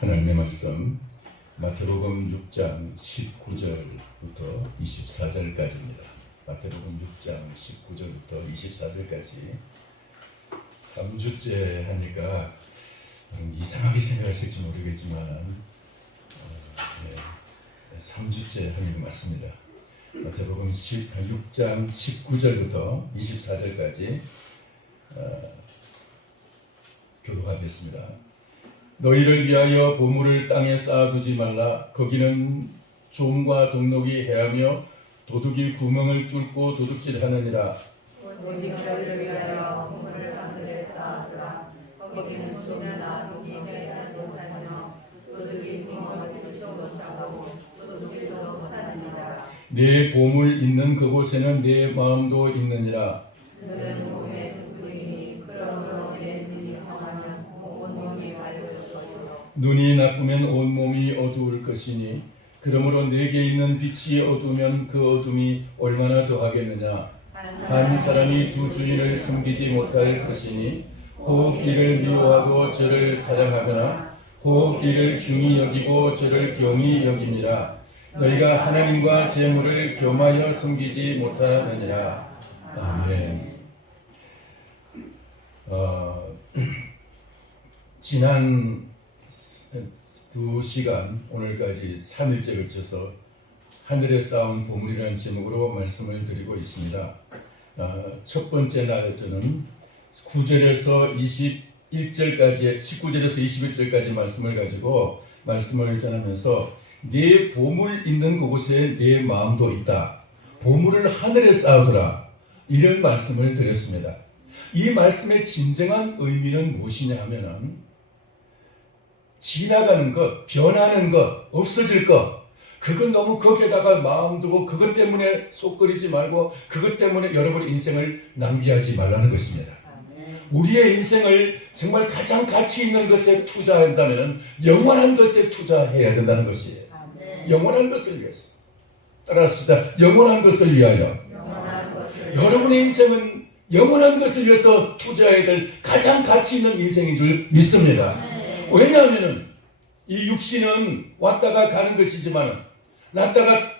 하나님의 말씀 마태복음 6장 19절부터 24절까지입니다. 마태복음 6장 19절부터 24절까지 3주째 하니까 이상하게 생각하실지 모르겠지만 3주째 하는 게 맞습니다. 마태복음 6장 19절부터 24절까지 교독하겠습니다. 너희를 위하여 보물을 땅에 쌓아두지 말라. 거기는 좀과 동록이 해하며 도둑이 구멍을 뚫고 도둑질하느니라. 오직 너희를 위하여 보물을 하늘에 쌓아두라. 거기는 좀이나 독이 해하지 못하며 도둑이 구멍을 뚫지 못하고 도둑질도 못하느니라. 내 보물 있는 그곳에는 내 마음도 있느니라. 너는 몸의 둥그림이 그러므로 내 눈이 성하면 온 몸이 밝을 것이요 눈이 나쁘면 온 몸이 어두울 것이니 그러므로 내게 있는 빛이 어두우면 그 어둠이 얼마나 더하겠느냐. 한 사람이 두 주인을 섬기지 못할 것이니 혹 이를 미워하고 저를 사랑하거나 혹 이를 중히 여기고 저를 경히 여깁니다. 너희가 하나님과 재물을 겸하여 섬기지 못하느니라. 아멘. 지난 2시간 오늘까지 3일째 걸쳐서 하늘에 쌓은 보물이라는 제목으로 말씀을 드리고 있습니다. 첫 번째 날에는 9절에서 21절까지 19절에서 21절까지 말씀을 가지고 말씀을 전하면서 네 보물 있는 그곳에 내 마음도 있다. 보물을 하늘에 쌓으더라. 이런 말씀을 드렸습니다. 이 말씀의 진정한 의미는 무엇이냐 하면은 지나가는 것, 변하는 것, 없어질 것, 그건 너무 거기에다가 마음 두고 그것 때문에 속끓이지 말고 그것 때문에 여러분의 인생을 낭비하지 말라는 것입니다. 우리의 인생을 정말 가장 가치 있는 것에 투자한다면 영원한 것에 투자해야 된다는 것이에요. 영원한 것을 위해서. 따라합시다. 영원한 것을 위하여. 여러분의 인생은 영원한 것을 위해서 투자해야 될 가장 가치 있는 인생인 줄 믿습니다. 왜냐하면 이 육신은 왔다가 가는 것이지만 났다가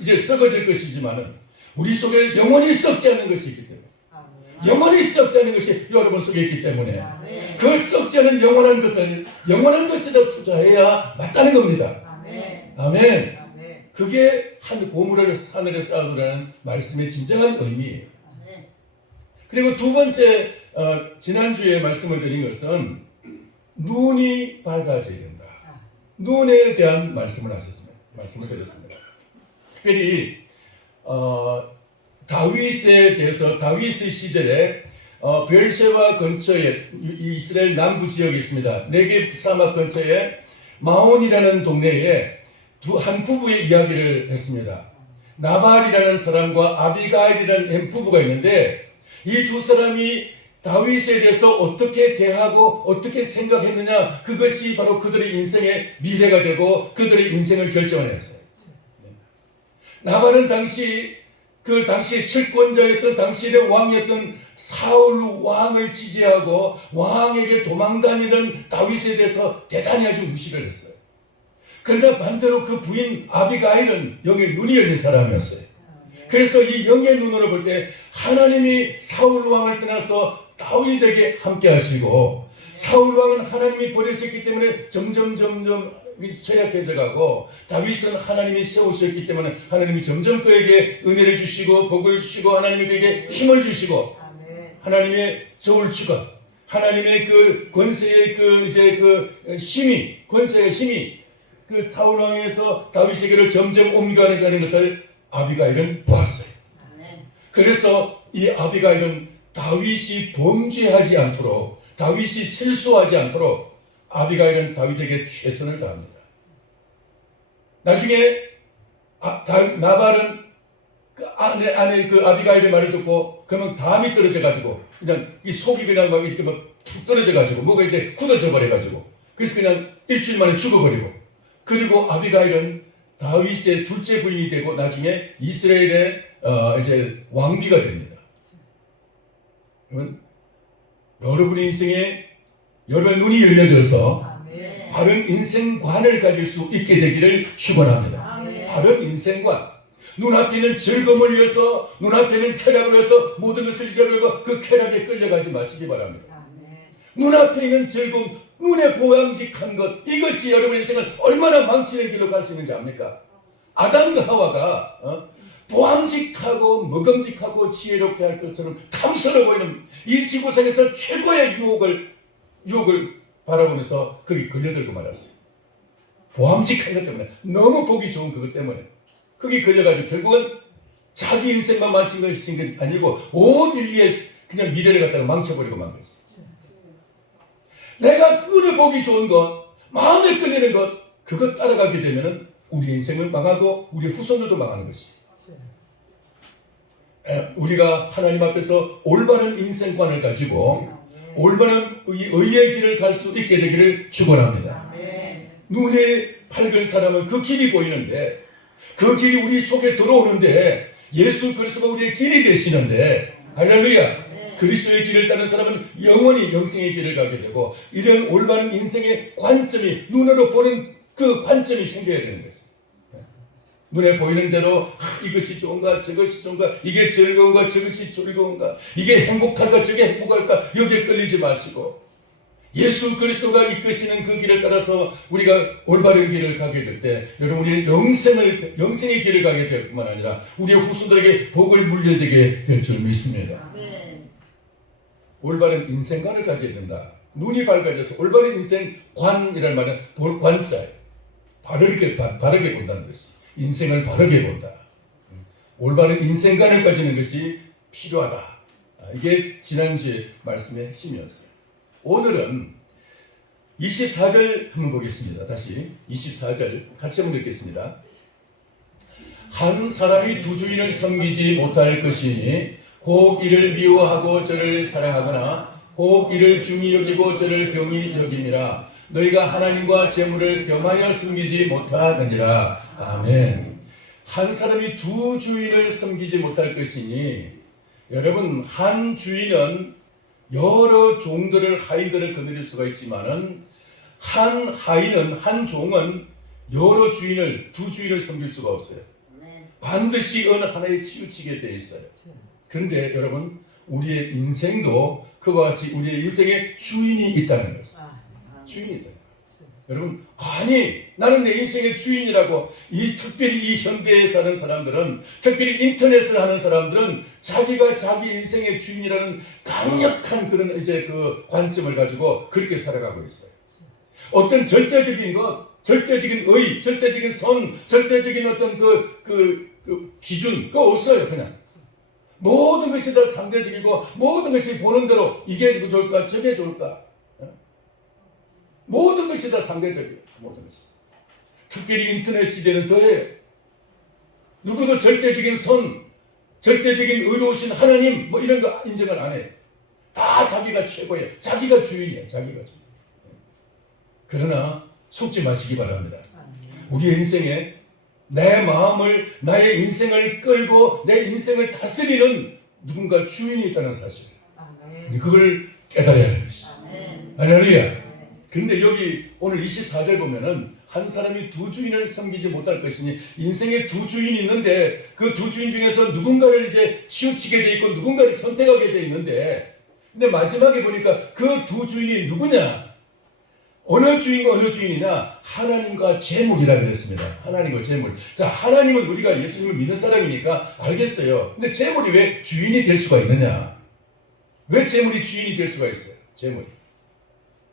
이제 썩어질 것이지만 우리 속에 영원히 썩지 않는 것이 있기 때문에 영원히 썩지 않는 것이 여러분 속에 있기 때문에 그 썩지 않은 영원한 것을 영원한 것에다 투자해야 맞다는 겁니다. 아멘. 그게 보물을 하늘에 쌓아두라는 말씀의 진정한 의미예요. 그리고 두 번째 지난주에 말씀을 드린 것은 눈이 밝아져야 된다. 눈에 대한 말씀을 드렸습니다. 특별히 다윗에 대해서 다윗의 시절에 베르세바 근처에 이스라엘 남부 지역이 있습니다. 네겝 사막 근처에 마온이라는 동네에 한 부부의 이야기를 했습니다. 나발이라는 사람과 아비가일이라는 엠부부가 있는데 이 두 사람이 다윗에 대해서 어떻게 대하고 어떻게 생각했느냐, 그것이 바로 그들의 인생의 미래가 되고 그들의 인생을 결정했어요. 나발은 그 당시 실권자였던 당시의 왕이었던 사울 왕을 지지하고 왕에게 도망다니는 다윗에 대해서 대단히 아주 무시를 했어요. 그러나 반대로 그 부인 아비가일은 영의 눈이 열린 사람이었어요. 그래서 이 영의 눈으로 볼 때 하나님이 사울 왕을 떠나서 다윗에게 함께 하시고 사울 왕은 하나님이 버리셨기 때문에 점점 쇠약해져 가고 다윗은 하나님이 세우셨기 때문에 하나님이 점점 그에게 은혜를 주시고 복을 주시고 하나님이 그에게 힘을 주시고 하나님의 저울추가 하나님의 그 권세의 권세의 힘이 그 사울 왕에서 다윗에게로 점점 옮겨가는 것을 아비가일은 보았어요. 그래서 이 아비가일은 다윗이 범죄하지 않도록 다윗이 실수하지 않도록 아비가일은 다윗에게 최선을 다합니다. 나중에 나발은 그 아내 그 아비가일의 말을 듣고 그러면 담이 떨어져 가지고 그냥 이 속이 그냥 막 이렇게 막 툭 떨어져 가지고 뭐가 이제 굳어져 버려 가지고 그래서 그냥 일주일 만에 죽어버리고 그리고 아비가일은 다윗의 둘째 부인이 되고 나중에 이스라엘의 이제 왕비가 됩니다. 여러분의 인생에 여러분의 눈이 열려져서 바른 인생관을 가질 수 있게 되기를 축원합니다. 아멘. 바른 인생관. 눈앞에 있는 즐거움을 위해서, 눈앞에 있는 쾌락을 위해서 모든 것을 잊어버리고 그 쾌락에 끌려가지 마시기 바랍니다. 아멘. 눈앞에 있는 즐거움, 눈에 보람직한 것, 이것이 여러분의 인생을 얼마나 망치는 길로 갈 수 있는지 압니까? 아담과 하와가 보암직하고 먹음직하고 지혜롭게 할 것처럼 탐스러워 보이는 이 지구상에서 최고의 유혹을 바라보면서 거기 걸려들고 말았어요. 보암직한 것 때문에, 너무 보기 좋은 그것 때문에 거기 걸려가지고 결국은 자기 인생만 망친 것이 아니고 온 인류의 그냥 미래를 갖다가 망쳐버리고 만 거였어요. 내가 눈에 보기 좋은 것, 마음에 끌리는 것, 그것 따라가게 되면 우리 인생을 망하고 우리 후손들도 망하는 것입니다. 우리가 하나님 앞에서 올바른 인생관을 가지고 올바른 의의 길을 갈 수 있게 되기를 축원합니다. 눈에 밝은 사람은 그 길이 보이는데, 그 길이 우리 속에 들어오는데, 예수 그리스도가 우리의 길이 되시는데, 할렐루야. 그리스도의 길을 따르는 사람은 영원히 영생의 길을 가게 되고, 이런 올바른 인생의 관점이, 눈으로 보는 그 관점이 생겨야 되는 것입니다. 눈에 보이는 대로 이것이 좋은가 저것이 좋은가, 이게 즐거운가 저것이 즐거운가, 이게 행복할까 저게 행복할까, 여기에 끌리지 마시고 예수 그리스도가 이끄시는 그 길을 따라서 우리가 올바른 길을 가게 될 때 여러분 우리는 영생의 길을 가게 될 뿐만 아니라 우리의 후손들에게 복을 물려주게 될 줄 믿습니다. 올바른 인생관을 가져야 된다. 눈이 밝아져서 올바른 인생관이라는 말은 관자예요. 바르게 본다는 것이, 인생을 바르게 본다. 올바른 인생관을 가지는 것이 필요하다. 이게 지난주에 말씀의 핵심이었어요. 오늘은 24절 한번 보겠습니다. 다시 24절 같이 한번 읽겠습니다. 한 사람이 두 주인을 섬기지 못할 것이니 혹 이를 미워하고 저를 사랑하거나 혹 이를 중히 여기고 저를 경히 여기니라. 너희가 하나님과 재물을 겸하여 섬기지 못하느니라. 아멘. 한 사람이 두 주인을 섬기지 못할 것이니, 여러분 한 주인은 여러 종들을 하인들을 거느릴 수가 있지만은 한 하인은, 한 종은 여러 주인을, 두 주인을 섬길 수가 없어요. 반드시 어느 하나에 치우치게 돼 있어요. 그런데 여러분 우리의 인생도 그와 같이 우리의 인생에 주인이 있다는 것입니다. 주인이 있다. 여러분, 아니 나는 내 인생의 주인이라고, 특별히 이 현대에 사는 사람들은, 특별히 인터넷을 하는 사람들은 자기가 자기 인생의 주인이라는 강력한 그런 이제 그 관점을 가지고 그렇게 살아가고 있어요. 어떤 절대적인 것, 절대적인 의, 절대적인 선, 절대적인 어떤 그 기준 그거 없어요. 그냥 모든 것이 다 상대적이고 모든 것이 보는 대로 이게 좋을까 저게 좋을까, 모든 것이 다 상대적이에요. 모든 것이. 특별히 인터넷 시대는 더해요. 누구도 절대적인 선, 절대적인 의로우신 하나님 뭐 이런 거 인정을 안 해요. 다 자기가 최고예요. 자기가 주인이에요. 자기가 주인. 그러나 속지 마시기 바랍니다. 우리의 인생에 내 마음을, 나의 인생을 끌고 내 인생을 다스리는 누군가 주인이 있다는 사실, 그걸 깨달아야 하는 것이죠. 할렐루야. 근데 여기 오늘 24절 보면은 한 사람이 두 주인을 섬기지 못할 것이니, 인생에 두 주인이 있는데 그 두 주인 중에서 누군가를 이제 치우치게 돼 있고 누군가를 선택하게 돼 있는데, 근데 마지막에 보니까 그 두 주인이 누구냐? 어느 주인과 어느 주인이냐? 하나님과 재물이라 그랬습니다. 하나님과 재물. 자, 하나님은 우리가 예수님을 믿는 사람이니까 알겠어요. 근데 재물이 왜 주인이 될 수가 있느냐? 왜 재물이 주인이 될 수가 있어요? 재물이.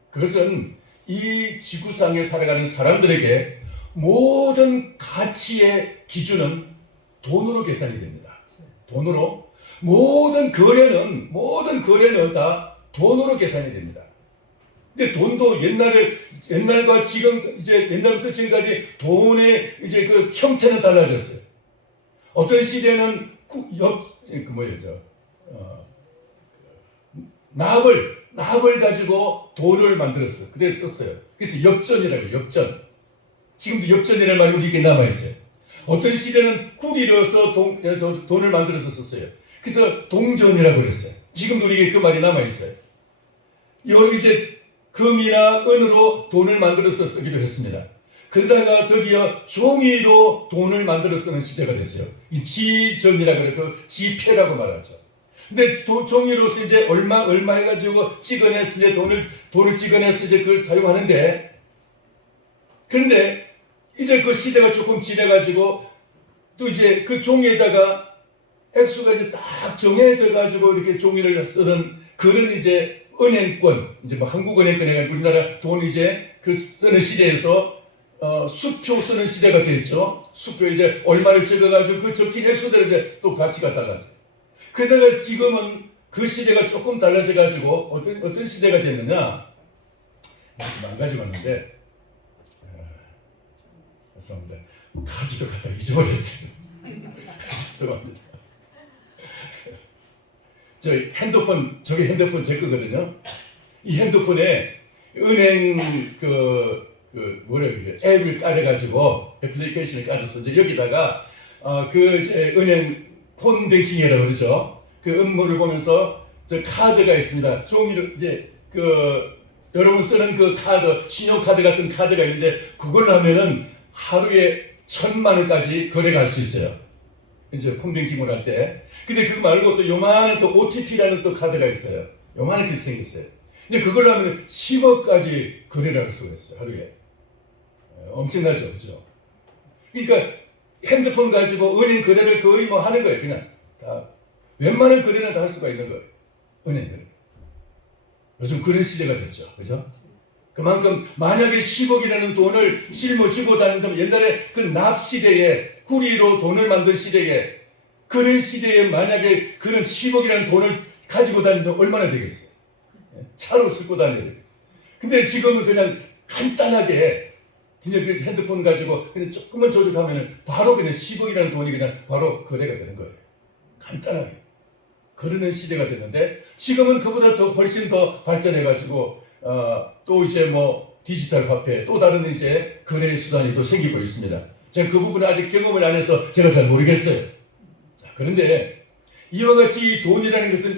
그것은 이 지구상에 살아가는 사람들에게 모든 가치의 기준은 돈으로 계산이 됩니다. 돈으로. 모든 거래는 다 돈으로 계산이 됩니다. 근데 돈도 옛날과 지금, 이제 옛날부터 지금까지 돈의 이제 그 형태는 달라졌어요. 어떤 시대는 납을 가지고 돈을 만들었어요. 그래서 썼어요. 그래서 엽전이라고, 엽전. 지금도 엽전이라는 말이 우리에게 남아있어요. 어떤 시대는 꿀이려서 돈을 만들어서 썼어요. 그래서 동전이라고 그랬어요. 지금도 우리에게 그 말이 남아있어요. 이제 금이나 은으로 돈을 만들어서 쓰기도 했습니다. 그러다가 드디어 종이로 돈을 만들어 쓰는 시대가 됐어요. 이 지전이라 그래요. 지폐라고 말하죠. 근데 종이로서 이제 얼마 해가지고 찍어내서 이제 돈을 찍어내서 이제 그걸 사용하는데, 그런데 이제 그 시대가 조금 지나가지고 또 이제 그 종이에다가 액수가 이제 딱 정해져가지고 이렇게 종이를 쓰는 그런 이제 은행권, 이제 뭐 한국은행권 해가지고 우리나라 돈 이제 그 쓰는 시대에서 수표 쓰는 시대가 됐죠. 수표 이제 얼마를 찍어가지고 그 적힌 액수대로 이제 또 가치가 달라져. 그러다가 지금은 그 시대가 조금 달라져가지고 어떤 시대가 됐느냐? 망가지고 왔는데, 죄송합니다. 가지러 갔다가 잊어버렸어요. 죄송합니다. 저게 핸드폰 제 거거든요. 이 핸드폰에 은행 앱을 깔아가지고 애플리케이션을 깔아서 이제 여기다가 이제 은행 폰뱅킹이라고 그러죠. 그 업무를 보면서 저 카드가 있습니다. 종이로 이제 여러분 쓰는 그 카드, 신용카드 같은 카드가 있는데 그걸로 하면은 하루에 1,000만 원까지 거래가 할 수 있어요. 이제 폰뱅킹을 할 때. 근데 그거 말고 또 요만한 또 OTP라는 또 카드가 있어요. 요만하게 생겼어요. 근데 그걸로 하면 10억까지 거래를 할 수가 있어요. 하루에. 엄청나죠. 그죠? 그러니까 핸드폰 가지고 은행 거래를 거의 뭐 하는 거예요. 그냥 다 웬만한 거래는 다 할 수가 있는 거예요. 은행은. 요즘 그런 시대가 됐죠. 그죠? 그만큼 만약에 10억이라는 돈을 짊어지고 다닌다면 옛날에 그 납시대에 구리로 돈을 만든 시대에 그런 시대에 만약에 그런 10억이라는 돈을 가지고 다니면 얼마나 되겠어요? 차로 싣고 다녀야 되겠어요. 근데 지금은 그냥 간단하게 그냥 그 핸드폰 가지고 그냥 조금만 조작하면 바로 그냥 10억이라는 돈이 그냥 바로 거래가 되는 거예요. 간단하게. 그러는 시대가 됐는데 지금은 그보다 더 훨씬 더 발전해가지고 또 이제 뭐 디지털 화폐 또 다른 이제 거래 수단이 또 생기고 있습니다. 제가 그 부분을 아직 경험을 안 해서 제가 잘 모르겠어요. 자, 그런데 이와 같이 돈이라는 것은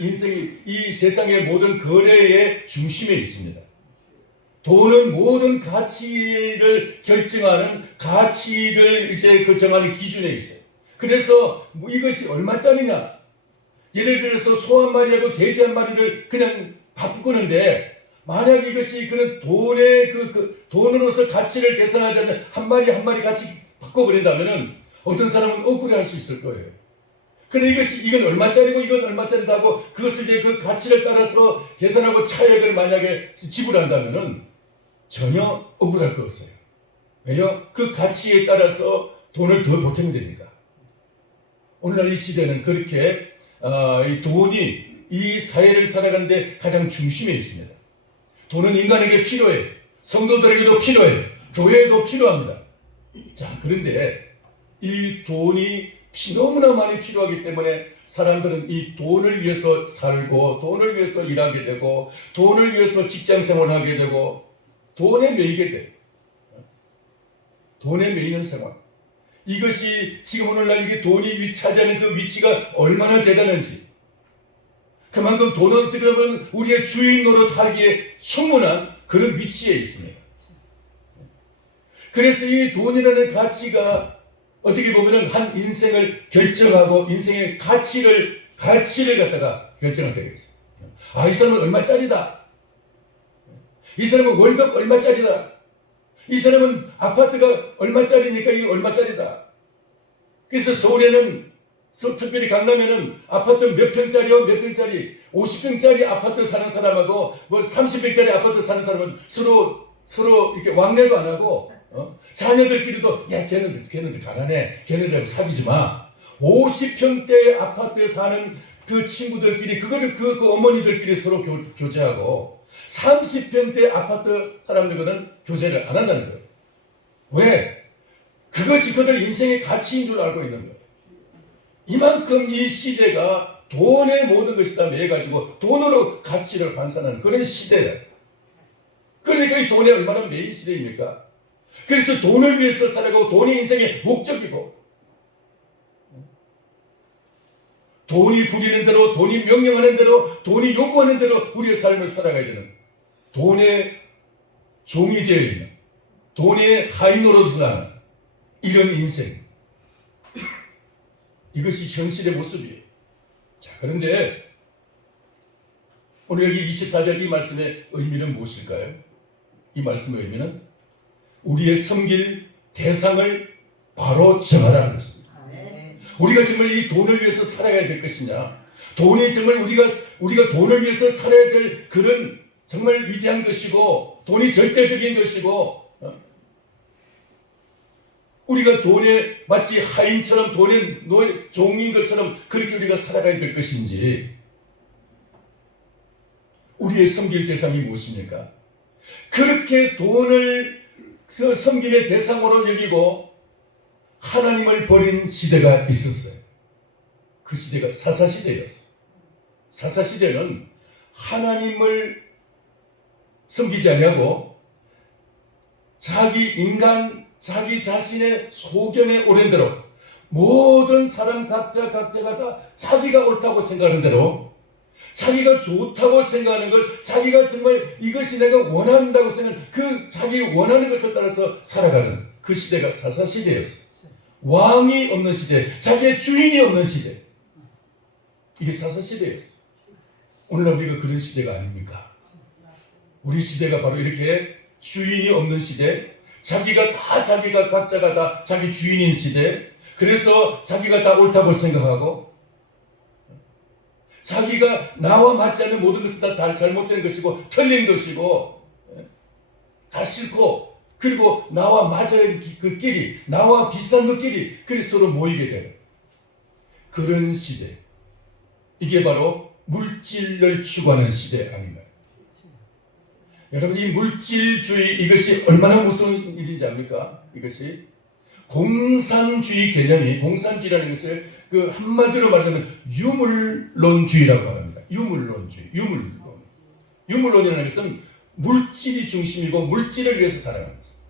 이 세상의 모든 거래의 중심에 있습니다. 돈은 모든 가치를 결정하는 가치를 이제 정하는 기준에 있어요. 그래서 뭐 이것이 얼마짜리냐? 예를 들어서 소 한 마리하고 돼지 한 마리를 그냥 바꾸는데 만약 이것이 그런 돈의 돈으로서 가치를 계산하지 않는 한 마리 한 마리 같이 바꿔버린다면은 어떤 사람은 억울해할 수 있을 거예요. 그런데 이건 얼마짜리고 이건 얼마짜리다 하고 그것을 이제 그 가치를 따라서 계산하고 차액을 만약에 지불한다면은 전혀 억울할 거 없어요. 왜요? 그 가치에 따라서 돈을 더 보태면 되니까. 오늘날 이 시대는 그렇게 이 돈이 이 사회를 살아가는데 가장 중심에 있습니다. 돈은 인간에게 필요해요. 성도들에게도 필요해요. 교회에도 필요합니다. 자, 그런데 이 돈이 너무나 많이 필요하기 때문에 사람들은 이 돈을 위해서 살고 돈을 위해서 일하게 되고 돈을 위해서 직장생활을 하게 되고 돈에 매이게 돼요. 돈에 매이는 생활. 이것이 지금 오늘날 이게 돈이 차지하는 그 위치가 얼마나 대단한지 그만큼 돈은 어떻게 보면 우리의 주인 노릇하기에 충분한 그런 위치에 있습니다. 그래서 이 돈이라는 가치가 어떻게 보면 한 인생을 결정하고 인생의 가치를 갖다가 결정할 때가 있어요. 아, 이 사람은 얼마짜리다. 이 사람은 월급 얼마짜리다. 이 사람은 아파트가 얼마짜리니까 이게 얼마짜리다. 그래서 서울에는 특별히 강남에는 아파트 몇 평짜리요 몇 평짜리 50평짜리 아파트 사는 사람하고 뭐 30평짜리 아파트 사는 사람은 서로 이렇게 왕래도 안 하고 자녀들끼리도 야 걔네들 가난해 걔네들하고 사귀지 마. 50평대 아파트에 사는 그 친구들끼리 그거를 그 어머니들끼리 서로 교제하고 30평대 아파트 사람들과는 교제를 안 한다는 거예요. 왜? 그것이 그들 인생의 가치인 줄 알고 있는 거예요. 이만큼 이 시대가 돈의 모든 것이 다 매여가지고 돈으로 가치를 환산하는 그런 시대예요. 그러니까 이 돈에 얼마나 매인 시대입니까? 그래서 돈을 위해서 살아가고 돈이 인생의 목적이고 돈이 부리는 대로 돈이 명령하는 대로 돈이 요구하는 대로 우리의 삶을 살아가야 되는 돈의 종이 되어 있는, 돈의 하인 노릇을 하는 이런 인생, 이것이 현실의 모습이에요. 자, 그런데 오늘 여기 24절 이 말씀의 의미는 무엇일까요? 이 말씀의 의미는 우리의 섬길 대상을 바로 정하라는 것입니다. 우리가 정말 이 돈을 위해서 살아야 될 것이냐, 돈이 정말 우리가 돈을 위해서 살아야 될 그런 정말 위대한 것이고 돈이 절대적인 것이고, 우리가 돈에 마치 하인처럼 돈의 종인 것처럼 그렇게 우리가 살아가야 될 것인지, 우리의 섬길 대상이 무엇입니까? 그렇게 돈을 섬김의 대상으로 여기고 하나님을 버린 시대가 있었어요. 그 시대가 사사시대였어요. 사사시대는 하나님을 섬기지 아니하고 자기 자신의 소견에 오른 대로 모든 사람 각자가 다 자기가 옳다고 생각하는 대로, 자기가 좋다고 생각하는 것, 자기가 정말 이것이 내가 원한다고 생각하는 그 자기 원하는 것을 따라서 살아가는 그 시대가 사사시대였어요. 왕이 없는 시대, 자기의 주인이 없는 시대, 이게 사사시대였어요. 오늘날 우리가 그런 시대가 아닙니까? 우리 시대가 바로 이렇게 주인이 없는 시대, 자기가 각자가 다 자기 주인인 시대, 그래서 자기가 다 옳다고 생각하고 자기가 나와 맞지 않는 모든 것은 다 잘못된 것이고 틀린 것이고 다 싫고, 그리고 나와 맞아야 그 끼리, 나와 비슷한 것끼리 그래서 서로 모이게 되는 그런 시대, 이게 바로 물질을 추구하는 시대 아닌가요? 여러분, 이 물질주의, 이것이 얼마나 무서운 일인지 압니까? 이것이 공산주의 개념이, 공산주의라는 것을 그 한마디로 말하자면 유물론주의라고 말합니다. 유물론주의, 유물론이라는 것은 물질이 중심이고 물질을 위해서 살아가는 것입니다.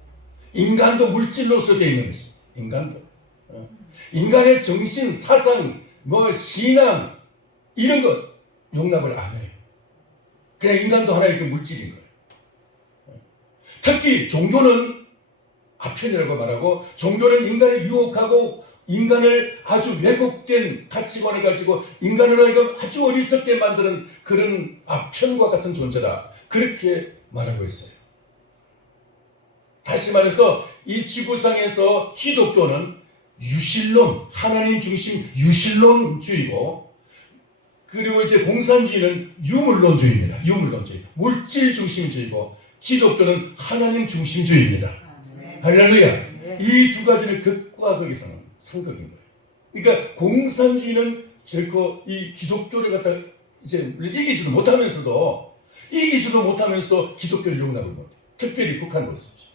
인간도 물질로서 되어 있는 것입니다. 인간의 정신, 사상, 신앙 이런 것 용납을 안 해요. 그냥 인간도 하나의 그 물질인 거예요. 특히 종교는 아편이라고 말하고, 종교는 인간을 유혹하고 인간을 아주 왜곡된 가치관을 가지고 인간을 아주 어리석게 만드는 그런 아편과 같은 존재다, 그렇게 말하고 있어요. 다시 말해서 이 지구상에서 기독교는 유실론, 하나님 중심 유실론주의고, 그리고 이제 공산주의는 유물론주의입니다. 유물론주의, 물질 중심주의고, 기독교는 하나님 중심주의입니다. 할렐루야. 이 두 가지는 극과 극에서는 상극인 거예요. 그러니까 공산주의는 결코 이 기독교를 갖다 이제 이기지도 못하면서도 기독교를 용납을 못해요. 특별히 북한 모습이죠.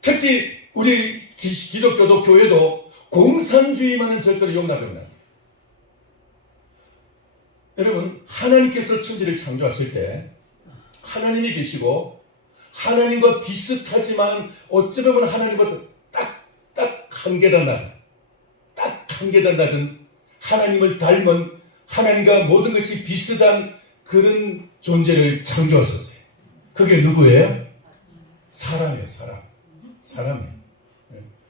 특히 우리 기독교도 교회도 공산주의만은 절대로 용납을 안 합니다. 여러분, 하나님께서 천지를 창조하실 때 하나님이 계시고 하나님과 비슷하지만 어쩌면 하나님보다 딱 한 계단 낮은 하나님을 닮은, 하나님과 모든 것이 비슷한 그런 존재를 창조하셨어요. 그게 누구예요? 사람이에요. 사람이에요.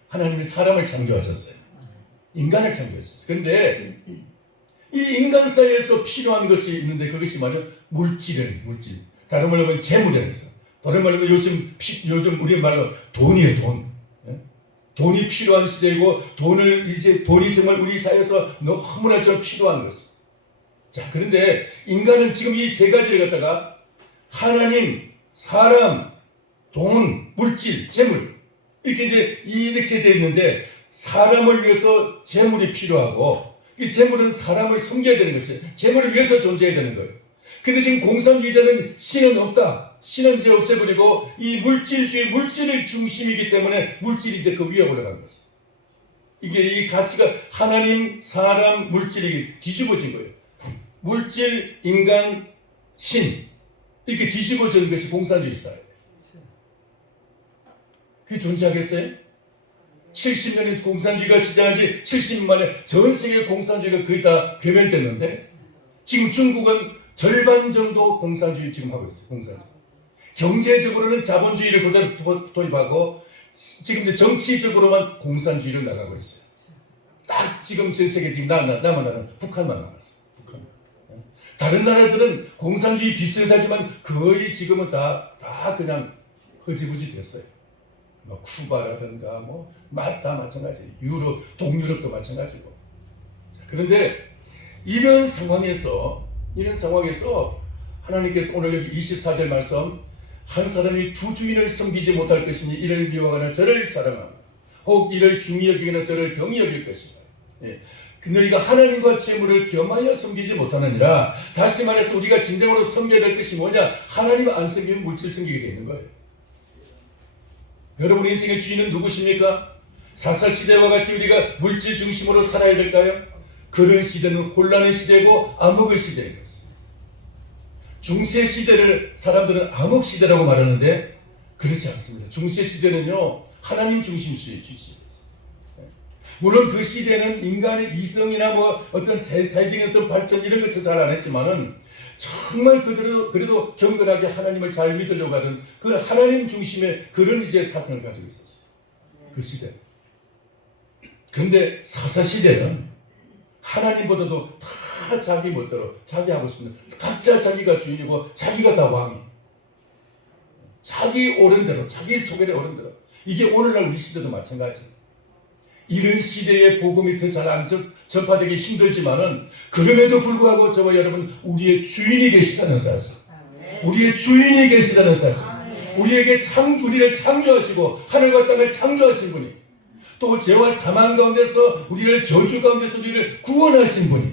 하나님이 사람을 창조하셨어요. 인간을 창조했어요. 그런데 이 인간 사이에서 필요한 것이 있는데 그것이 말이야 물질이라는 거예요. 물질. 다른 말로 하면 재물이라는 거예요. 다른 말로 하면 요즘 우리 말로 돈이에요. 돈. 돈이 필요한 시대이고, 돈이 정말 우리 사회에서 너무나 좀 필요한 것이에요. 자, 그런데 인간은 지금 이 세 가지를 갖다가 하나님, 사람, 돈, 물질, 재물, 이렇게 되어 있는데, 사람을 위해서 재물이 필요하고, 이 재물은 사람을 섬겨야 되는 것이에요. 재물을 위해서 존재해야 되는 거예요. 근데 지금 공산주의자는 신은 없다. 신은 이제 없애버리고 이 물질주의, 물질을 중심이기 때문에 물질이 이제 그 위에 올라간 것이에요. 이게 이 가치가 하나님, 사람, 물질이 뒤집어진 거예요. 물질, 인간, 신, 이렇게 뒤집어진 것이 공산주의 사회. 그게 존재하겠어요? 70년의 공산주의가 시작한 지 70년 만에 전 세계 공산주의가 거의 다 괴멸됐는데, 지금 중국은 절반 정도 공산주의 지금 하고 있어요. 공산주의. 경제적으로는 자본주의를 그대로 도입하고 지금 이제 정치적으로만 공산주의로 나가고 있어요. 딱 지금 전 세계 지금 남은 나라는 북한만 남았어요. 북한. 다른 나라들은 공산주의 비슷하지만 거의 지금은 다 그냥 흐지부지 됐어요. 뭐 쿠바라든가 다 마찬가지. 동유럽도 마찬가지고. 그런데 이런 상황에서 하나님께서 오늘 여기 24절 말씀, 한 사람이 두 주인을 섬기지 못할 것이니 이를 미워하거나 저를 사랑하며 혹 이를 중히 여기거나 저를 경히 여길 것이다. 예. 너희가 하나님과 재물을 겸하여 섬기지 못하느니라. 다시 말해서 우리가 진정으로 섬겨야 될 것이 뭐냐? 하나님 안 섬기면 물질 섬기게 되는 거예요. 여러분 인생의 주인은 누구십니까? 사사시대와 같이 우리가 물질 중심으로 살아야 될까요? 그런 시대는 혼란의 시대고 암흑의 시대인 것입니다. 중세 시대를 사람들은 암흑 시대라고 말하는데 그렇지 않습니다. 중세 시대는요 하나님 중심주의 시대였어요. 물론 그 시대는 인간의 이성이나 어떤 사회적인 어떤 발전 이런 것도 잘 안 했지만은 정말 그래도 경건하게 하나님을 잘 믿으려고 하던 그 하나님 중심의 그런 이제 사상을 가지고 있었어요. 그 시대. 그런데 사사 시대는 하나님보다도 다 자기 멋대로 자기 하고 싶은 각자 자기가 주인이고 자기가 다 왕이. 자기 옳은 대로 자기 소견에 옳은 대로. 이게 오늘날 우리 시대도 마찬가지. 이런 시대에 복음이 더 잘 전파되기 힘들지만은 그럼에도 불구하고 저와 여러분 우리의 주인이 계시다는 사실. 우리의 주인이 계시다는 사실. 우리에게 우리를 창조하시고 하늘과 땅을 창조하신 분이 또 죄와 사망 가운데서 우리를 저주 가운데서 우리를 구원하신 분이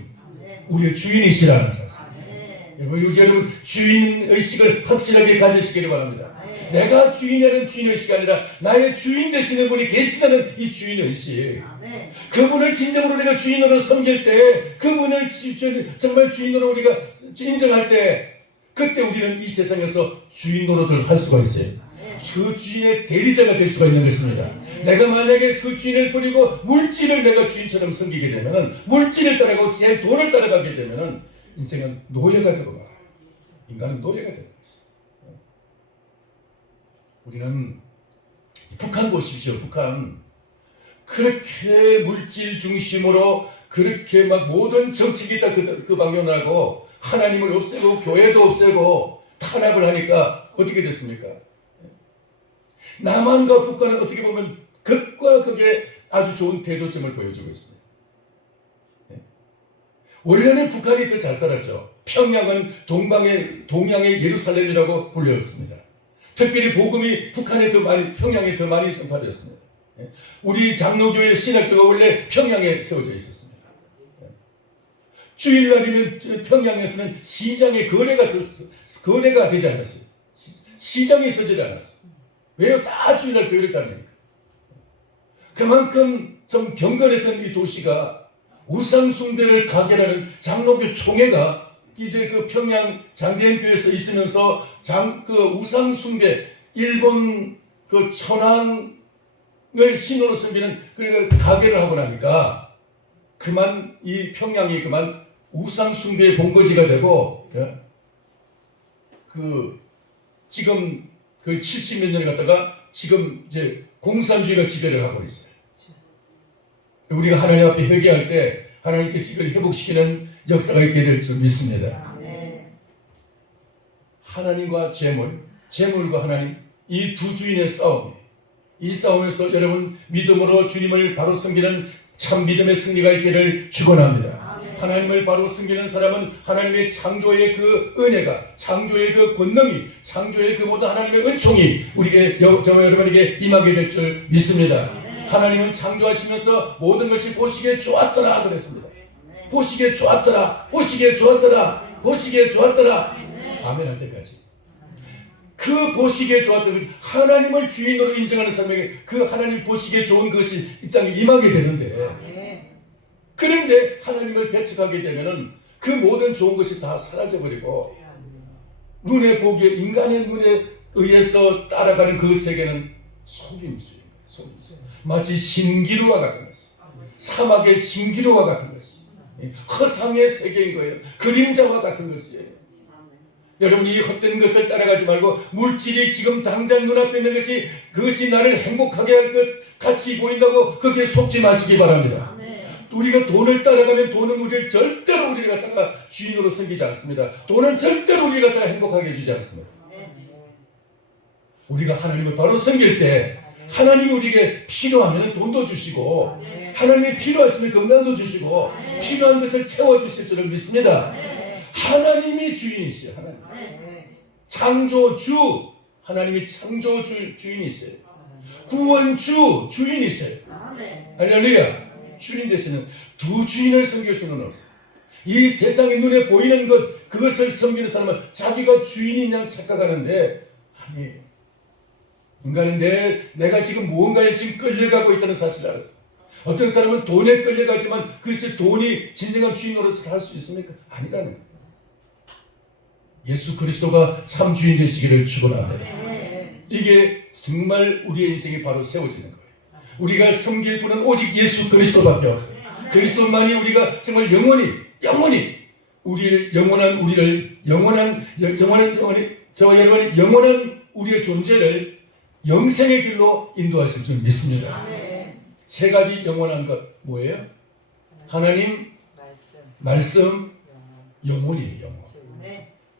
우리의 주인이시라는 사실. 여러분 주인의식을 확실하게 가지시기를 바랍니다. 내가 주인이라는 주인의식이 아니라 나의 주인 되시는 분이 계시다는 이 주인의식. 그분을 진정으로 내가 주인으로 섬길 때 그분을 정말 주인으로 우리가 인정할 때 그때 우리는 이 세상에서 주인 노릇을 할 수가 있어요. 그 주인의 대리자가 될 수가 있는 것입니다. 내가 만약에 그 주인을 버리고 물질을 내가 주인처럼 섬기게 되면은 물질을 따라가고 제 돈을 따라가게 되면은 인생은 노예가 되고 말아요. 인간은 노예가 되는 것이죠. 우리는 북한 보십시오. 북한 그렇게 물질 중심으로 그렇게 막 모든 정책이 다 그 방향을 하고 하나님을 없애고 교회도 없애고 탄압을 하니까 어떻게 됐습니까? 남한과 북한은 어떻게 보면 극과 극의 아주 좋은 대조점을 보여주고 있습니다. 원래는 북한이 더 잘 살았죠. 평양은 동양의 예루살렘이라고 불렸습니다. 특별히 복음이 북한에 더 많이, 평양에 더 많이 전파되었습니다. 우리 장로교회 신학교가 원래 평양에 세워져 있었습니다. 주일날이면 평양에서는 시장에 거래가 되지 않았어요. 시장이 서지 않았어요. 왜요? 다 주일날 교회를 다니니까. 그만큼 좀 경건했던 이 도시가 우상숭배를 가결하는 장로교 총회가 이제 그 평양 장대행교회에서 있으면서 그 우상숭배 일본 그 천황을 신으로 섬기는 그러니까 가결을 하고 나니까 그만 이 평양이 그만 우상숭배의 본거지가 되고 그 지금 그 70몇 년을 갖다가 지금 이제 공산주의가 지배를 하고 있어요. 우리가 하나님 앞에 회개할 때 하나님께서 이걸 회복시키는 역사가 있게 될 줄 믿습니다. 하나님과 재물과 하나님 이 두 주인의 싸움, 이 싸움에서 여러분 믿음으로 주님을 바로 섬기는 참 믿음의 승리가 있기를 축원합니다. 하나님을 바로 섬기는 사람은 하나님의 창조의 그 은혜가, 창조의 그 권능이, 창조의 그 모든 하나님의 은총이 우리에게 저와 여러분에게 임하게 될 줄 믿습니다. 하나님은 창조하시면서 모든 것이 보시기에 좋았더라 그랬습니다. 보시기에 좋았더라, 보시기에 좋았더라, 보시기에 좋았더라. 아멘 할 때까지. 그 보시기에 좋았던 하나님을 주인으로 인정하는 사람에게 그 하나님 보시기에 좋은 것이 이 땅에 임하게 되는데, 그런데 하나님을 배척하게 되면은 그 모든 좋은 것이 다 사라져버리고 눈에 보기에 인간의 눈에 의해서 따라가는 그 세계는 속임수예요. 마치 신기루와 같은 것이, 사막의 신기루와 같은 것이, 허상의 세계인 거예요. 그림자와 같은 것이에요. 여러분이 이 헛된 것을 따라가지 말고 물질이 지금 당장 눈앞에 있는 것이 그것이 나를 행복하게 할 것 같이 보인다고 거기에 속지 마시기 바랍니다. 우리가 돈을 따라가면 돈은 우리를 절대로 우리를 갖다가 주인으로 섬기지 않습니다. 돈은 절대로 우리를 갖다가 행복하게 해주지 않습니다. 우리가 하나님을 바로 섬길 때 하나님이 우리에게 필요하면 돈도 주시고 하나님이 필요하시면 건강도 주시고 필요한 것을 채워주실 줄을 믿습니다. 하나님이 주인이시요. 하나님. 창조주 하나님이 창조주 주인이세요. 구원주 주인이세요. 할렐루야. 주인 되시는 두 주인을 섬길 수는 없어요. 이 세상의 눈에 보이는 것 그것을 섬기는 사람은 자기가 주인인 양 착각하는데 아니 인간은 내가 지금 무언가에 지금 끌려가고 있다는 사실을 알았어. 어떤 사람은 돈에 끌려가지만 그것을 돈이 진정한 주인으로서 할 수 있습니까? 아니라는 거예요. 예수 그리스도가 참 주인 되시기를 축원합니다. 이게 정말 우리의 인생이 바로 세워지는 거예요. 우리가 섬길 분은 오직 예수 그리스도밖에 없어요. 그리스도만이 우리가 정말 영원히 우리를 영원한 저와 여러분의 영원한 우리의 존재를 영생의 길로 인도하실 줄 믿습니다. 세 가지 영원한 것 뭐예요? 하나님, 말씀, 영혼이에요. 영혼.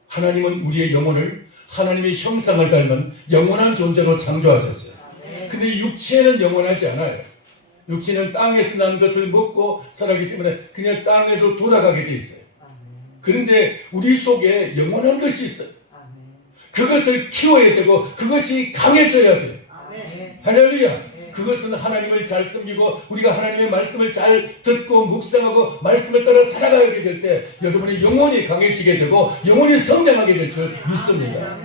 하나님은 우리의 영혼을 하나님의 형상을 닮은 영원한 존재로 창조하셨어요. 근데 육체는 영원하지 않아요. 육체는 땅에서 난 것을 먹고 살아가기 때문에 그냥 땅에서 돌아가게 돼 있어요. 그런데 우리 속에 영원한 것이 있어요. 그것을 키워야 되고 그것이 강해져야 돼요. 할렐루야. 그것은 하나님을 잘 섬기고 우리가 하나님의 말씀을 잘 듣고 묵상하고 말씀을 따라 살아가게 될 때 여러분의 영혼이 강해지게 되고 영혼이 성장하게 될 줄 믿습니다.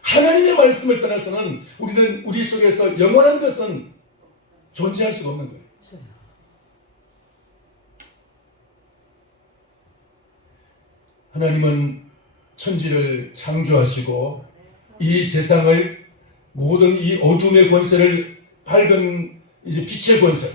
하나님의 말씀을 떠나서는 우리는 우리 속에서 영원한 것은 존재할 수가 없는 거예요. 하나님은 천지를 창조하시고 이 세상을 모든 이 어둠의 권세를 밝은 이제 빛의 권세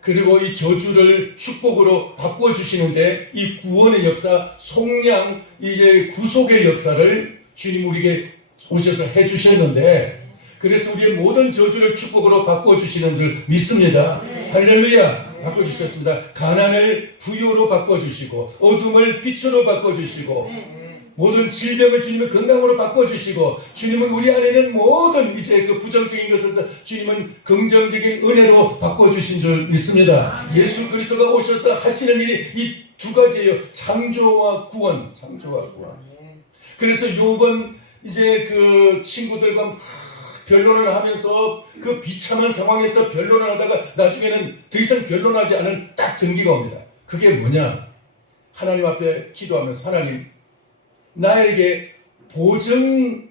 그리고 이 저주를 축복으로 바꾸어 주시는데 이 구원의 역사, 속량 이제 구속의 역사를 주님 우리에게 오셔서 해 주셨는데 그래서 우리의 모든 저주를 축복으로 바꾸어 주시는 줄 믿습니다. 할렐루야. 바꿔 주셨습니다. 가난을 부요로 바꿔 주시고 어둠을 빛으로 바꿔 주시고 모든 질병을 주님은 건강으로 바꿔주시고 주님은 우리 안에는 모든 이제 그 부정적인 것을 주님은 긍정적인 은혜로 바꿔주신 줄 믿습니다. 예수 그리스도가 오셔서 하시는 일이 이 두 가지예요. 창조와 구원. 창조와 구원. 그래서 욥은 이제 그 친구들과 변론을 하면서 그 비참한 상황에서 변론을 하다가 나중에는 더 이상 변론하지 않은 딱 전기가 옵니다. 그게 뭐냐? 하나님 앞에 기도하면서 하나님 나에게 보증인이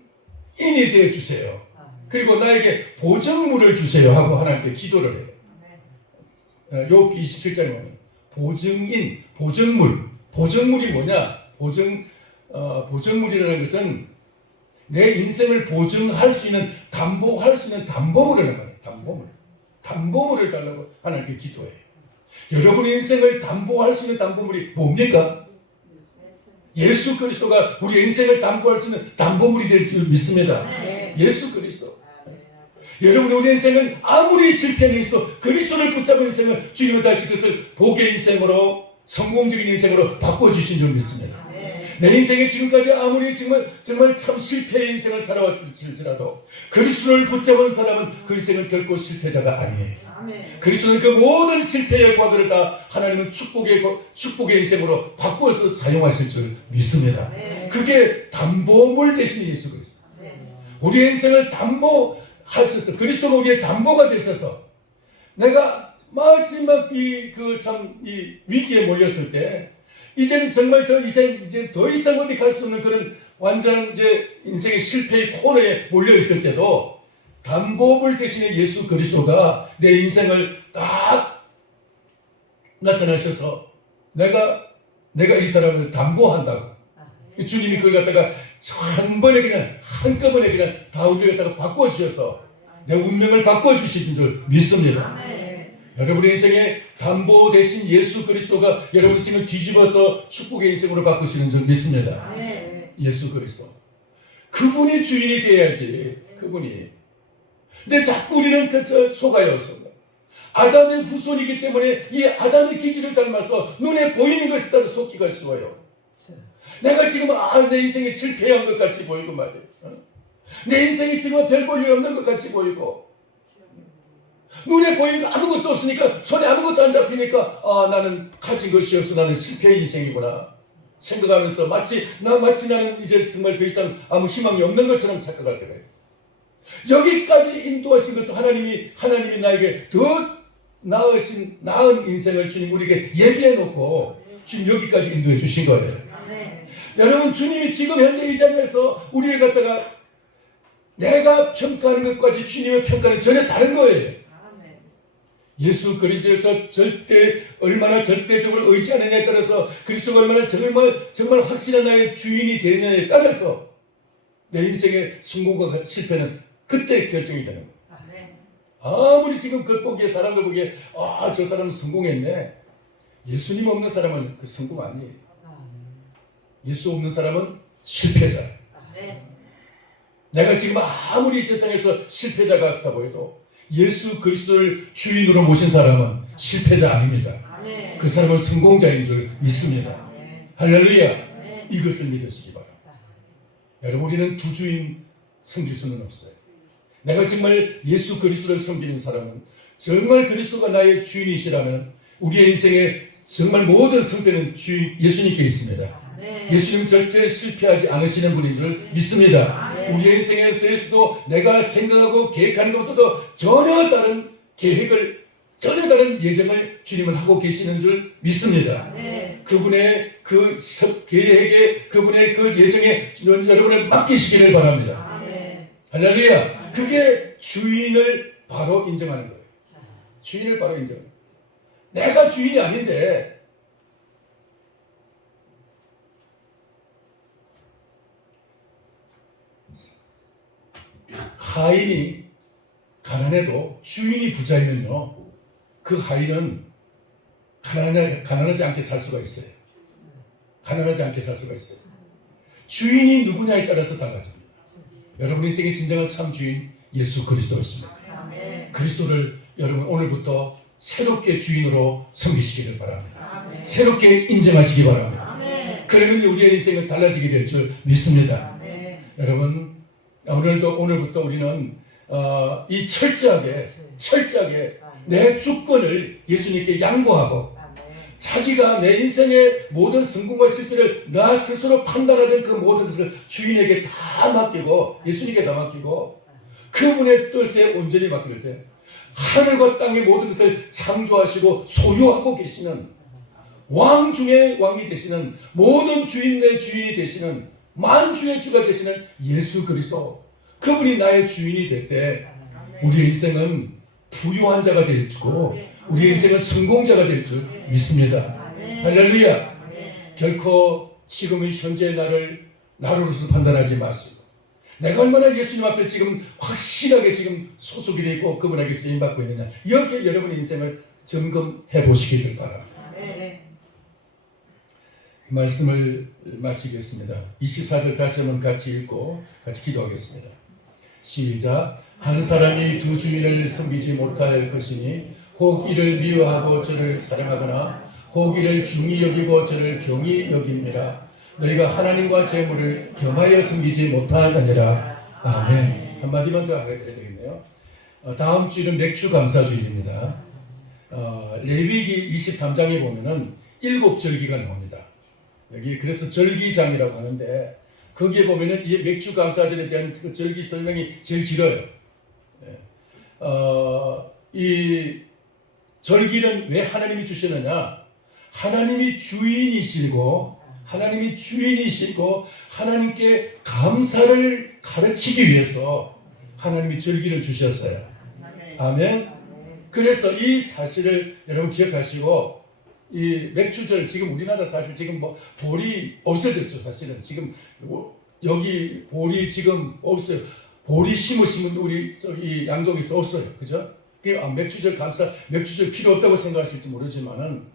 되어 주세요. 그리고 나에게 보증물을 주세요 하고 하나님께 기도를 해요. 욥기 27장에 보면 보증인, 보증물이 뭐냐? 보증물이라는 것은 내 인생을 보증할 수 있는 담보할 수 있는 담보물이라는 거예요. 담보물을 달라고 하나님께 기도해요. 여러분의 인생을 담보할 수 있는 담보물이 뭡니까? 예수 그리스도가 우리 인생을 담보할 수 있는 담보물이 될 줄 믿습니다. 예수 그리스도. 여러분 우리 인생은 아무리 실패한 인생도 그리스도를 붙잡은 인생을 주님은 다시 그것을 복의 인생으로 성공적인 인생으로 바꿔주신 줄 믿습니다. 내 인생에 지금까지 아무리 정말 참 실패의 인생을 살아왔을지라도 그리스도를 붙잡은 사람은 그 인생은 결코 실패자가 아니에요. 그리스도는 그 모든 실패의 과거를 다 하나님은 축복의 인생으로 바꾸어서 사용하실 줄 믿습니다. 그게 담보물 대신 예수 그리스도. 우리의 인생을 담보하셔서 그리스도가 우리의 담보가 되셔서 내가 마지막 이 위기에 몰렸을 때 이제는 정말 더 이상 어디 갈 수 없는 그런 완전한 이제 인생의 실패의 코너에 몰려 있을 때도 담보물 대신에 예수 그리스도가 내 인생을 딱 나타나셔서 내가 이 사람을 담보한다고. 주님이 그걸 갖다가 한꺼번에 그냥 다 우리를 갖다가 바꿔주셔서 내 운명을 바꿔주신 줄 믿습니다. 여러분의 인생에 담보 대신 예수 그리스도가 여러분 인생을 뒤집어서 축복의 인생으로 바꾸시는 줄 믿습니다. 예수 그리스도. 그분이 주인이 돼야지. 그분이. 근데 자꾸 우리는 속아요. 아담의 후손이기 때문에 이 아담의 기질을 닮아서 눈에 보이는 것에 따라 속기가 쉬워요. 내가 지금 내 인생이 실패한 것 같이 보이고 말이에요. 내 인생이 지금 별 볼 일 없는 것 같이 보이고 눈에 보이는 거 아무것도 없으니까 손에 아무것도 안 잡히니까 나는 가진 것이 없어 나는 실패의 인생이구나 생각하면서 마치 나는 이제 정말 더 이상 아무 희망이 없는 것처럼 착각할 때가 있어요. 여기까지 인도하신 것도 하나님이 나에게 더 나은 인생을 주님 우리에게 예비해 놓고 주님 여기까지 인도해 주신 거예요. 여러분 주님이 지금 현재 이 자리에서 우리를 갖다가 내가 평가하는 것까지 주님의 평가는 전혀 다른 거예요. 예수 그리스도에서 얼마나 절대적으로 의지하느냐에 따라서 그리스도가 얼마나 정말 확실한 나의 주인이 되느냐에 따라서 내 인생의 성공과 실패는 그때 결정이 되는 거예요. 아무리 지금 겉보기에 사람들 보기에 저 사람은 성공했네. 예수님 없는 사람은 그 성공 아니에요. 예수 없는 사람은 실패자. 내가 지금 아무리 세상에서 실패자 같아 보여도 예수 그리스도를 주인으로 모신 사람은 실패자 아닙니다. 그 사람은 성공자인 줄 믿습니다. 할렐루야. 이것을 믿으시기 바랍니다. 여러분 우리는 두 주인 섬길 수는 없어요. 내가 정말 예수 그리스도를 섬기는 사람은 정말 그리스도가 나의 주인이시라면 우리의 인생의 정말 모든 성패는 주인 예수님께 있습니다. 예수님 절대 실패하지 않으시는 분인 줄 믿습니다. 우리의 인생에 대해서도 내가 생각하고 계획하는 것보다도 전혀 다른 계획을 전혀 다른 예정을 주님은 하고 계시는 줄 믿습니다. 그분의 그 계획에 그분의 그 예정에 여러분을 맡기시기를 바랍니다. 할렐루야. 그게 주인을 바로 인정하는 거예요. 주인을 바로 인정하는 거예요. 내가 주인이 아닌데 하인이 가난해도 주인이 부자이면요 그 하인은 가난하지 않게 살 수가 있어요. 가난하지 않게 살 수가 있어요. 주인이 누구냐에 따라서 달라집니다. 여러분 인생의 진정한 참 주인 예수 그리스도였습니다. 그리스도를 여러분 오늘부터 새롭게 주인으로 섬기시기를 바랍니다. 새롭게 인정하시기 바랍니다. 그러면 우리의 인생은 달라지게 될 줄 믿습니다. 여러분 오늘부터 우리는 이 철저하게 내 주권을 예수님께 양보하고 자기가 내 인생의 모든 성공과 실패를 나 스스로 판단하는 그 모든 것을 주인에게 다 맡기고 예수님께 다 맡기고 그분의 뜻에 온전히 맡길 때 하늘과 땅의 모든 것을 창조하시고 소유하고 계시는 왕 중의 왕이 되시는 모든 주인의 주인이 되시는 만주의 주가 되시는 예수 그리스도 그분이 나의 주인이 될 때 우리의 인생은 부유한 자가 될 줄고 우리의 인생은 성공자가 될 줄 믿습니다. 할렐루야. 결코 지금의 현재의 나를 나로서 판단하지 마시고 내가 얼마나 예수님 앞에 지금 확실하게 지금 소속이 되어 있고 그분에게 쓰임받고 있느냐 여기에 여러분의 인생을 점검해 보시기를 바랍니다. 말씀을 마치겠습니다. 24절 다시 한번 같이 읽고 같이 기도하겠습니다. 시작. 한 사람이 두 주인을 섬기지 못할 것이니 혹 이를 미워하고 저를 사랑하거나 혹 이를 중히 여기고 저를 경히 여깁니다. 너희가 하나님과 재물을 겸하여 섬기지 못하느니라. 아멘. 한마디만 더 하게 되겠네요. 다음 주일은 맥주 감사 주일입니다. 레위기 23장에 보면은 7절기가 나옵니다. 여기 그래서 절기장이라고 하는데 거기에 보면은 이 맥주 감사절에 대한 그 절기 설명이 제일 길어요. 이 절기는 왜 하나님이 주시느냐? 하나님이 주인이시고 하나님께 감사를 가르치기 위해서 하나님이 절기를 주셨어요. 아멘. 그래서 이 사실을 여러분 기억하시고 이 맥주절 지금 우리나라 사실 지금 뭐 보리 없어졌죠. 사실은 지금 여기 보리 지금 없어요. 보리 심으시면 우리 저기 양동에서 없어요. 그죠? 맥주절 맥주절 필요 없다고 생각하실지 모르지만은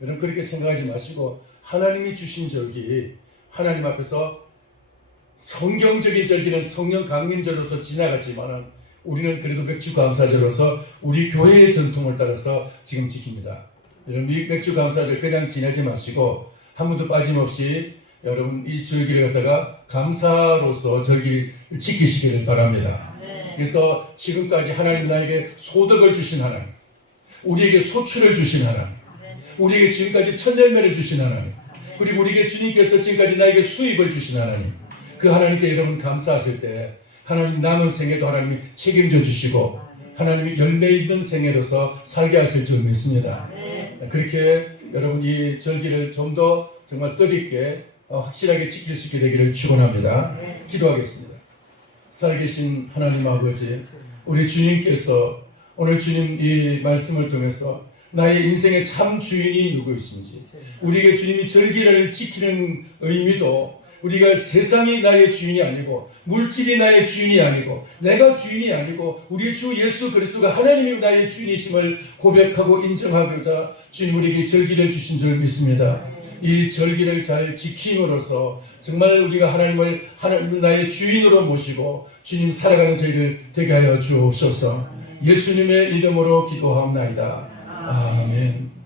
여러분 그렇게 생각하지 마시고 하나님이 주신 절기 하나님 앞에서 성경적인 절기는 성령 강림절로서 지나갔지만은 우리는 그래도 맥주 감사절로서 우리 교회의 전통을 따라서 지금 지킵니다. 여러분 이 맥주 감사절 그냥 지내지 마시고 한 번도 빠짐없이 여러분 이 절기를 갖다가 감사로서 절기를 지키시기를 바랍니다. 그래서 지금까지 하나님 나에게 소득을 주신 하나님, 우리에게 소출을 주신 하나님, 우리에게 지금까지 첫 열매를 주신 하나님, 그리고 우리에게 주님께서 지금까지 나에게 수입을 주신 하나님, 그 하나님께 여러분 감사하실 때 하나님 남은 생애도 하나님이 책임져 주시고 하나님이 열매 있는 생애로서 살게 하실 줄 믿습니다. 그렇게 여러분 이 절기를 좀 더 정말 뜻있게 확실하게 지킬 수 있게 되기를 축원합니다. 기도하겠습니다. 살아계신 하나님 아버지, 우리 주님께서 오늘 주님 이 말씀을 통해서 나의 인생의 참 주인이 누구이신지, 우리에게 주님이 절기를 지키는 의미도 우리가 세상이 나의 주인이 아니고 물질이 나의 주인이 아니고 내가 주인이 아니고 우리 주 예수 그리스도가 하나님이 나의 주인이심을 고백하고 인정하고자 주님 우리에게 절기를 주신 줄 믿습니다. 이 절기를 잘 지킴으로써 정말 우리가 하나님 나의 주인으로 모시고 주님 살아가는 저희를 되게 하여 주옵소서. 예수님의 이름으로 기도하옵나이다. 아멘.